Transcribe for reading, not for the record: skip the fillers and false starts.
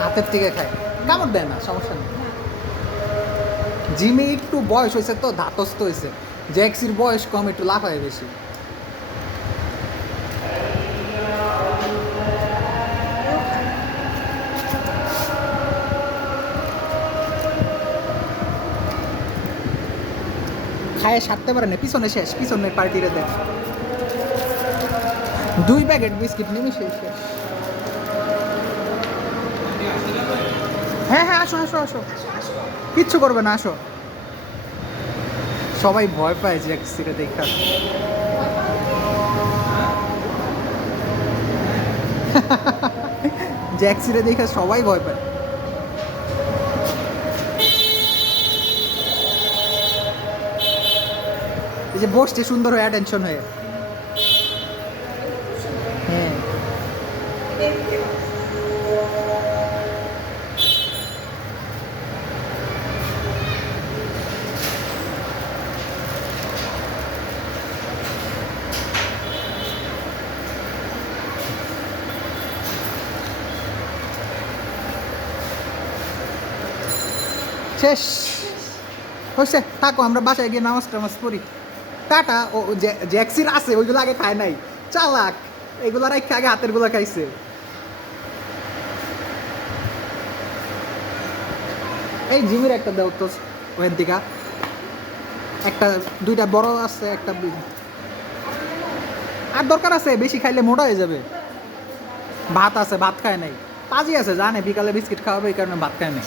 হাতের থেকে খায়, কামড় দেয় না, সমস্যা নেই। জিমি একটু বয়স হয়েছে তো, ধাতস্থ হয়েছে। জ্যাক্সির বয়স কম, একটু লাফায় বেশি। খায় সারতে পারে না, পিছনে শেষ, পিছনের পার্টিরে দেন। 2 প্যাকেট বিস্কিট নিমিশে শেষ। হ্যাঁ হ্যাঁ, আসো আসো আসো, কিচ্ছু করবে না, আসো। সবাই ভয় পায় জ্যাক্সিরে দেখা। জ্যাক্সিরে দেখা সবাই ভয় পায়। এই যে বসছে সুন্দর হয়ে, অ্যাটেনশন হয়ে। হ্যাঁ, শেষ হয়েছে, থাকো, আমরা বাসায় গিয়ে নামাজ টামাজ পড়ি। টাটা। ও জ্যাক্সির আছে, ওইগুলো আগে খায় নাই, চালাক। এগুলো রাখে আগে হাতের গুলা খাইছে। এই জিমির একটা দেও তো, ওখান থেকে একটা, 2টা বড় আছে, একটা আর দরকার আছে, বেশি খাইলে মোটা হয়ে যাবে। ভাত আছে, ভাত খায় নাই। পাজি আছে, জানে বিকালে বিস্কিট খাওয়াবে, এই কারণে ভাত খায় নাই।